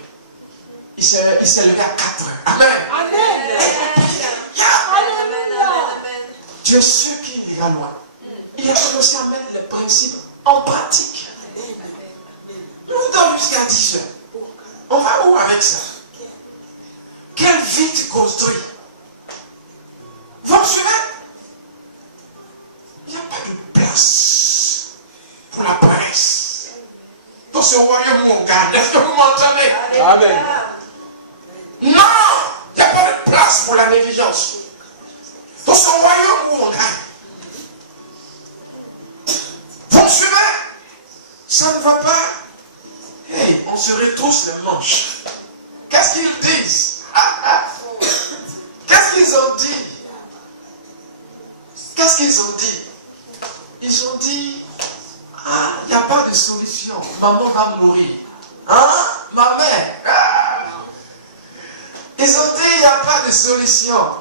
Il s'est levé à 4 heures. Amen. Amen. Alléluia. Tu es ceux qui ira loin. Il a commencé à mettre les principes en pratique. Nous dormons jusqu'à 10 heures. On va où avec ça? Quelle vie tu construis? Vous me suivez? Il n'y a pas de place pour la paresse. Dans ce royaume, mon gars, est-ce que vous m'entendez? Amen. Non! Il n'y a pas de place pour la négligence. Dans ce royaume où on gagne. Vous me suivez? Ça ne va pas. Hey, on se retrousse les manches. Qu'est-ce qu'ils disent? Qu'est-ce qu'ils ont dit? Qu'est-ce qu'ils ont dit? Ils ont dit, ah, il n'y a pas de solution. Maman va mourir. Hein? Ma mère. Ah. Ils ont dit, il n'y a pas de solution.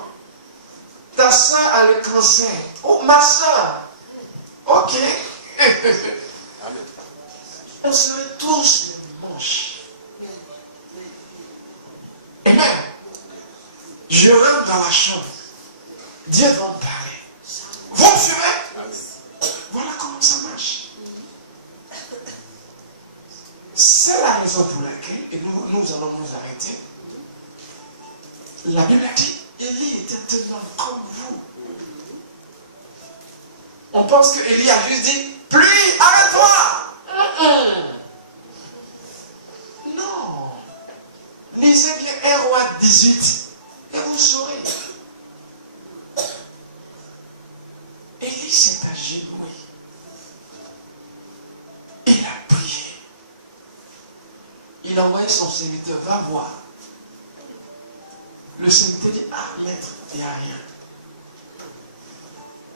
Ta soeur a le cancer. Oh, ma soeur. Ok. On se retrousse les manches. Amen. Je rentre dans la chambre. Dieu va me parler. Vous me suivez? Voilà comment ça marche. C'est la raison pour laquelle, et nous allons nous arrêter. La Bible a dit, Élie était tellement comme vous. On pense que Élie a juste dit, pluie, arrête-toi. Non. Lisez bien 1 Roi 18 et vous saurez. Élie s'est agenouillé. Il a prié. Il a envoyé son serviteur, va voir. Le serviteur dit, ah maître, il n'y a rien.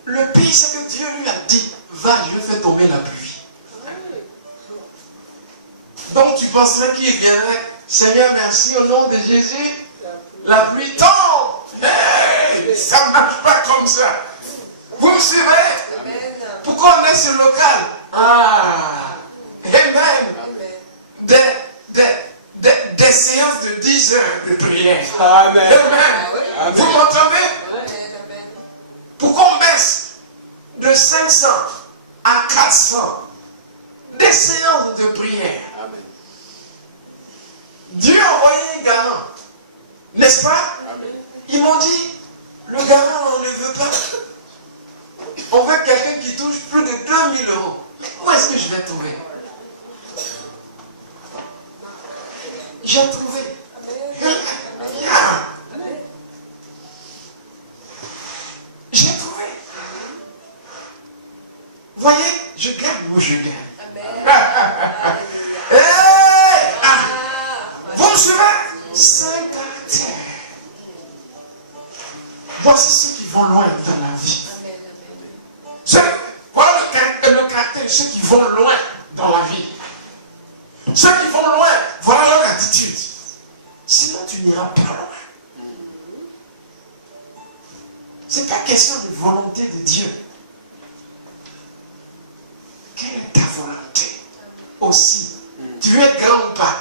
Le pire, c'est que Dieu lui a dit, va, je vais faire tomber la pluie. Donc tu penserais qu'il viendrait, Seigneur, merci au nom de Jésus, la pluie tombe. Hey, ça ne marche pas comme ça. Vous me suivez? Pourquoi on est sur le local? Ah, Amen. Des séances de 10 heures de prière. Amen. Amen. Vous m'entendez? Pourquoi on baisse de 500 à 400 des séances de prière? Amen. Dieu a envoyé un garant, n'est-ce pas? Amen. Ils m'ont dit, le garant, on ne veut pas. On veut quelqu'un qui touche plus de 2000 euros. Où est-ce que je vais trouver? J'ai trouvé. J'ai trouvé. Voyez, je gagne ou je gagne. Hey! Vous me suivez? Saint caractère. Voici ceux qui vont loin dans la vie. Voilà le caractère de ceux qui vont loin dans la vie. Ceux qui vont loin, voilà leur attitude. Sinon, tu n'iras Ce n'est pas question de volonté de Dieu. Quelle est ta volonté aussi? Tu veux être grand ou pas?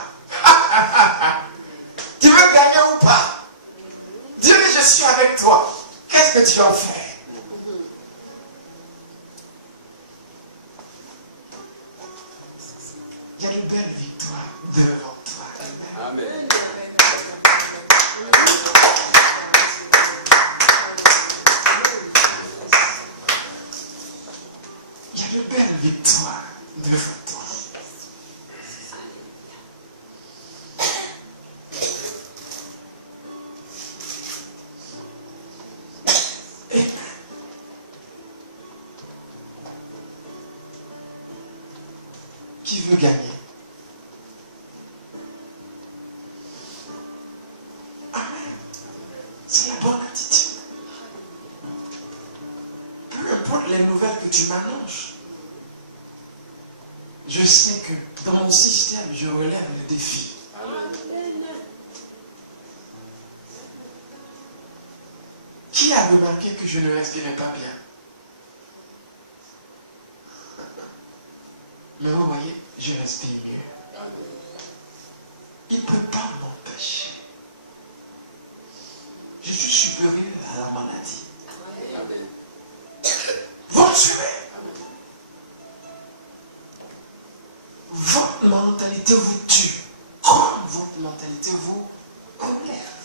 Tu veux gagner ou pas? Dieu, je suis avec toi. Qu'est-ce que tu en fais? Il y a de belles victoires devant toi. Amen. Il y a de belles victoires devant toi. Et qui veut gagner? Amen. C'est la bonne attitude. Peu importe les nouvelles que tu m'annonces, je sais que dans mon système, je relève le défi. Qui a remarqué que je ne respirais pas bien? Mais vous voyez, je respire mieux. Il ne peut pas m'empêcher. Je suis supérieur à la maladie. Vous me suivez? Votre mentalité vous tue, comme votre mentalité vous relève.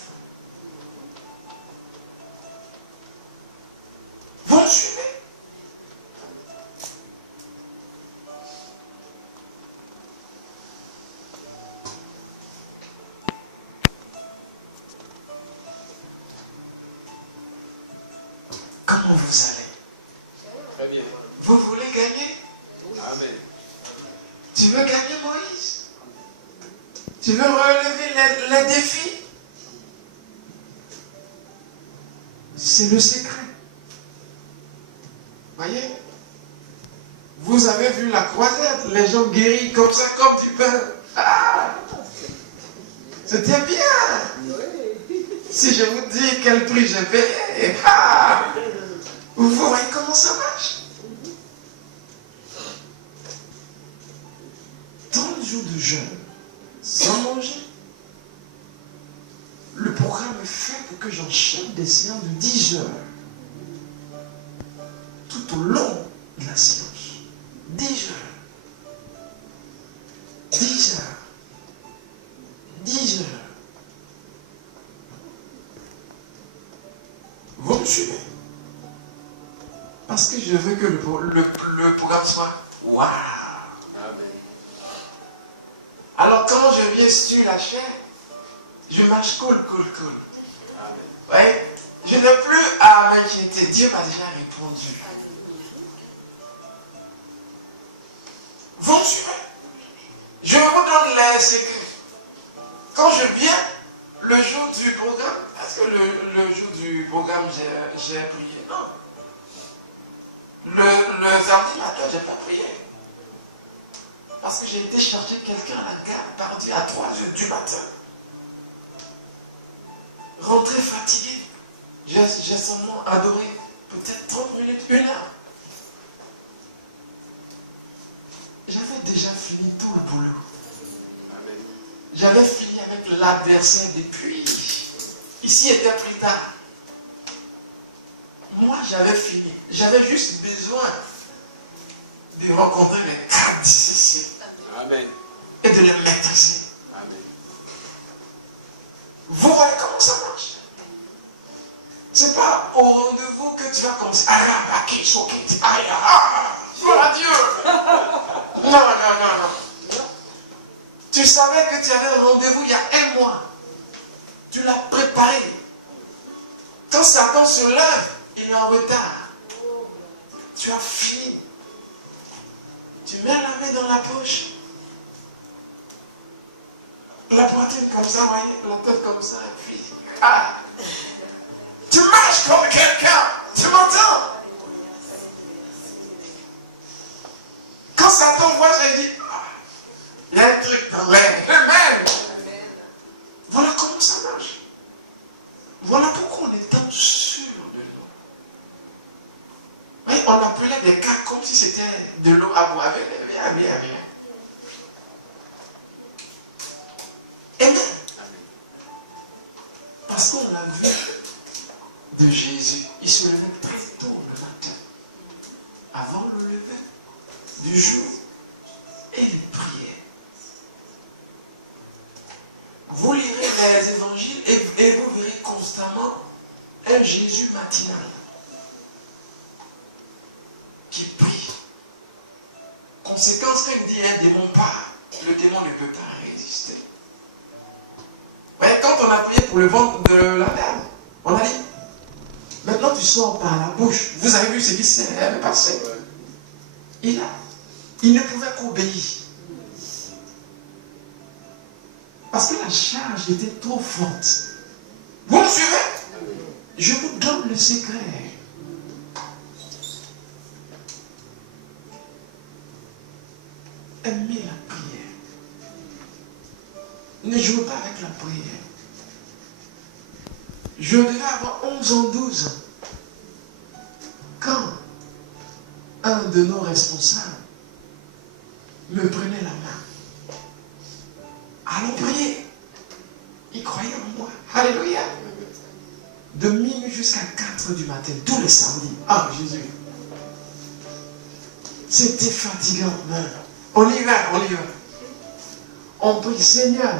Vous me suivez? Comment vous allez? Très bien. Vous voulez gagner? Amen. Tu veux gagner, Moïse? Tu veux relever les défis? C'est le secret. Voyez? Vous avez vu la croisade, les gens guéris comme ça, comme du pain. Ah! C'était bien. Si je vous dis quel prix j'ai payé, ah! Vous voyez comment ça marche? Jours de jeûne, sans manger. Le programme est fait pour que j'enchaîne des séances de 10 heures. Tout au long de la séance. 10 heures. 10 heures. 10 heures. Vous me suivez? Parce que je veux que le programme soit waouh. Alors quand je viens sur la chair, je marche cool. Ouais, je n'ai plus à m'inquiéter. Dieu m'a déjà répondu. Vous me suivez? Je vous donne les secrets. Quand je viens, le jour du programme, parce que le jour du programme, j'ai prié. Non. Le samedi matin, je n'ai pas prié. Parce que j'ai été chercher quelqu'un à la gare, parti à 3 heures du matin. Rentré fatigué. J'ai seulement adoré peut-être 30 minutes, 1 heure. J'avais déjà fini tout le boulot. J'avais fini avec l'adversaire depuis. Ici était plus tard. Moi, j'avais fini. J'avais juste besoin de rencontrer les 4 difficiles. Amen. Et de les maîtriser. Amen. Vous voyez comment ça marche? C'est pas au rendez-vous que tu vas commencer. Voilà Dieu. Non. Tu savais que tu avais un rendez-vous il y a 1 mois. Tu l'as préparé. Quand Satan se lève, il est en retard. Tu as fini. Tu mets la main dans la poche. La poitrine comme ça, voyez, la tête comme ça, et puis. Ah! Tu marches comme quelqu'un. Tu m'entends? Quand Satan voit, j'ai dit, il y a un truc dans l'air. Amen. Voilà comment ça marche. Voilà pourquoi on est tant sûr de nous. on appelait des cas comme si c'était de l'eau à boire. Rien. Amen. Parce qu'on a vu de Jésus, il se levait très tôt le matin, avant le lever du jour, et il priait. Vous lirez les évangiles et vous verrez constamment un Jésus matinal qui prie. Conséquence, quand il dit un démon part, le démon ne peut pas résister. Mais quand on a prié pour le ventre de la dame, on a dit, maintenant tu sors par la bouche. Vous avez vu ce qui s'est passé. Il ne pouvait qu'obéir. Parce que la charge était trop forte. Vous me suivez? Je vous donne le secret. Aimez la prière. Ne jouez pas avec la prière. Je devais avoir 11 ans, 12 ans. Quand un de nos responsables me prenait la main. Allons prier. Il croyait en moi. Alléluia. De minuit jusqu'à 4 du matin, tous les samedis. Ah, Jésus. C'était fatigant, même. On y va. On prie, Seigneur.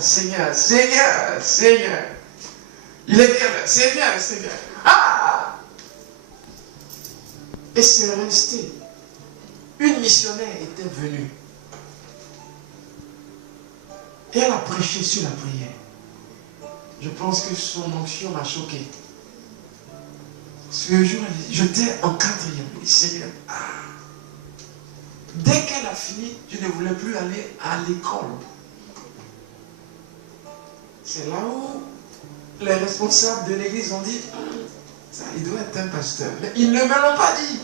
Il est bien là, Seigneur. Ah! Et c'est resté. Une missionnaire était venue. Et elle a prêché sur la prière. Je pense que son onction m'a choqué. Ce jour, j'étais en 4e. Je dis, Seigneur, dès qu'elle a fini, je ne voulais plus aller à l'école. C'est là où les responsables de l'église ont dit, ça, il doit être un pasteur. Mais ils ne me l'ont pas dit.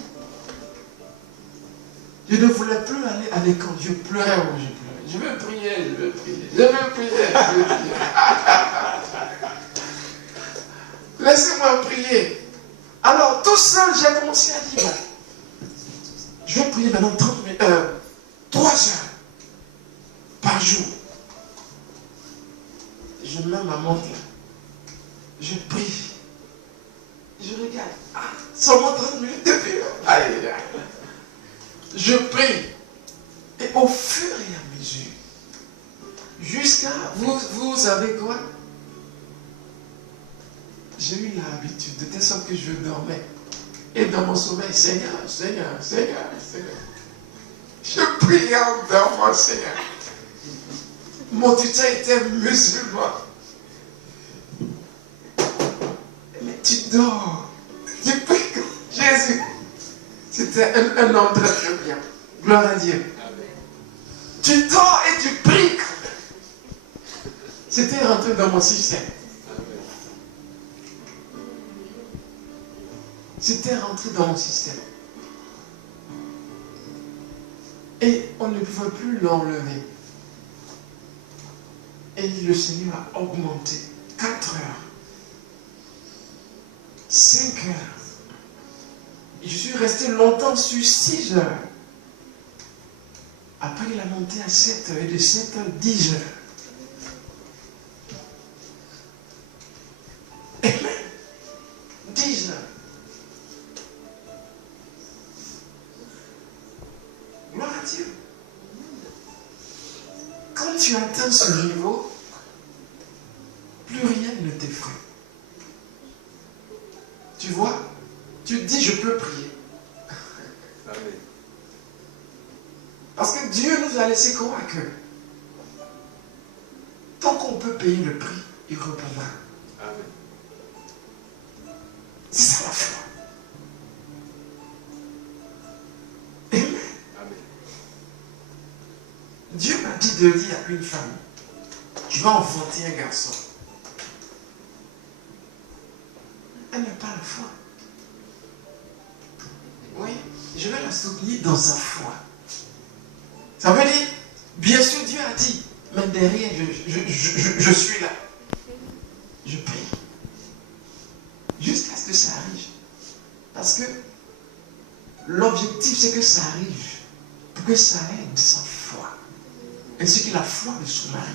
Je ne voulais plus aller à l'école. Je pleurais. Je veux prier. Laissez-moi prier. Alors, tout seul, j'ai commencé à dire, je vais prier maintenant 3 heures par jour. Je mets ma montre là. Je prie. Je regarde. Seulement 30 minutes depuis. Allez. Je prie. Et au fur et à mesure, jusqu'à... Vous savez quoi? J'ai eu l'habitude de telle sorte que je dormais. Et dans mon sommeil, Seigneur. Je priais en dormant, Seigneur. Mon tuteur était musulman. Mais tu dors. Tu pries comme Jésus. C'était un homme très très bien. Gloire à Dieu. Tu dors et tu pries. C'était rentré dans mon système. C'était rentré dans mon système. Et on ne pouvait plus l'enlever. Et le Seigneur a augmenté 4 heures, 5 heures. Et je suis resté longtemps sur 6 heures. Après, il a monté à 7 heures et de 7 heures, 10 heures. Amen. 10 heures. Gloire à Dieu. Quand tu atteins ce niveau, plus rien ne t'effraie. Tu vois, tu te dis, je peux prier. Amen. Parce que Dieu nous a laissé croire que tant qu'on peut payer le prix, il répondra. Amen. C'est ça la foi. Amen. Amen. Dieu m'a dit de dire à une femme, tu vas enfanter un garçon. Elle n'a pas la foi. Oui, je vais la soutenir dans sa foi. Ça veut dire, bien sûr Dieu a dit, mais derrière, je suis là. Je prie. Jusqu'à ce que ça arrive. Parce que l'objectif c'est que ça arrive, pour que ça aide sa foi, ainsi que la foi de son mari,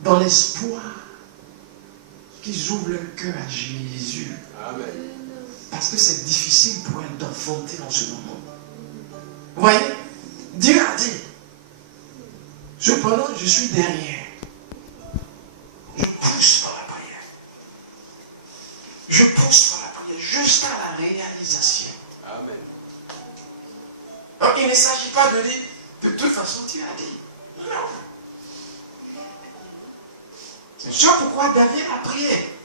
dans l'espoir qu'ils ouvrent leur cœur à Jésus. Amen. Parce que c'est difficile pour elle d'enfanter en ce moment. Vous voyez, Dieu a dit, cependant je suis derrière. Je pousse dans la prière. Je pousse dans la prière jusqu'à la réalisation. Amen. Donc il ne s'agit pas de dire, de toute façon Dieu a dit. Non. C'est sûr pourquoi David a prié.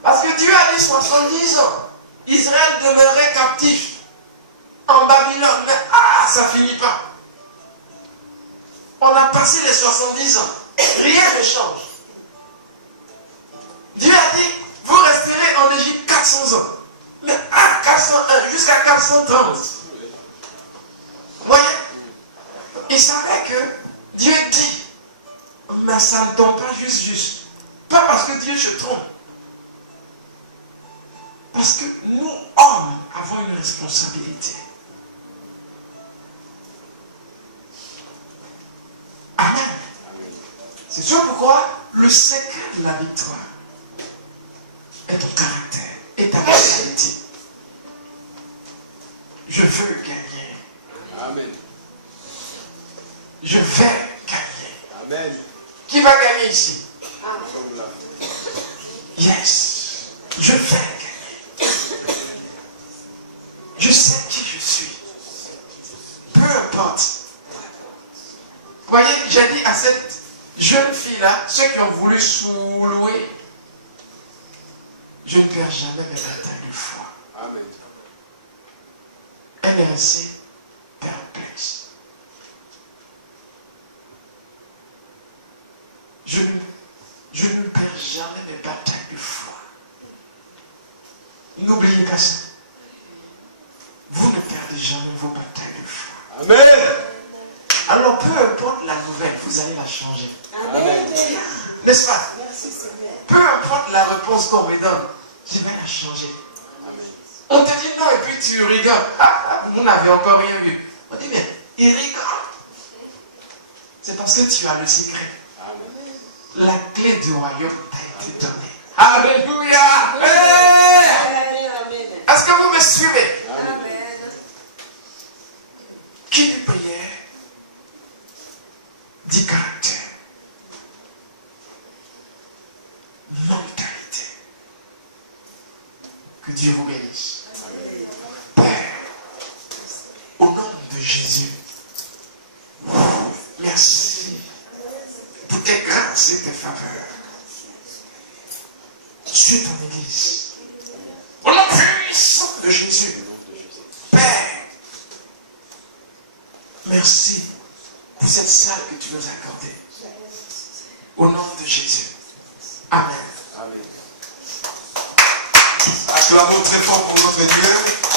Parce que Dieu a dit 70 ans. Israël demeurait captif en Babylone. Mais ça ne finit pas. On a passé les 70 ans. Rien ne change. Dieu a dit, vous resterez en Égypte 400 ans. Mais 401 jusqu'à 430. Vous voyez? Il savait que Dieu dit, mais ça ne tombe pas juste. Pas parce que Dieu se trompe. Parce que nous, hommes, avons une responsabilité. Amen. C'est sûr pourquoi le secret de la victoire est ton caractère, est ta personnalité. Je veux gagner. Amen. Je vais gagner. Amen. Qui va gagner ici? Comme là. Yes. Je vais gagner. Je sais qui je suis. Peu importe. Vous voyez, j'ai dit à cette jeune fille-là, ceux qui ont voulu sous-louer, je ne perds jamais mes batailles de foi. Amen. Elle est restée perplexe. Je ne perds jamais mes batailles de foi. N'oubliez pas ça. Vous ne perdez jamais vos batailles de foi. Amen. Alors peu importe la nouvelle, vous allez la changer. Amen. N'est-ce pas? Merci Seigneur. Peu importe la réponse qu'on me donne, je vais la changer. Amen. On te dit non et puis tu rigoles. Vous n'avez encore rien vu. On dit mais il rigole. C'est parce que tu as le secret. Amen. La clé du royaume t'a été donnée. Alléluia. Hey! Amen. Est-ce que vous me suivez? Amen. Qui dit prière dit caractère, mentalité. Que Dieu vous bénisse. Père, au nom de Jésus, merci pour tes grâces et tes faveurs sur ton Église. Au nom puissant de Jésus, Père, merci pour cette salle que tu nous as accordée. Au nom de Jésus. Amen. Amen. Acclamons très fort pour notre Dieu.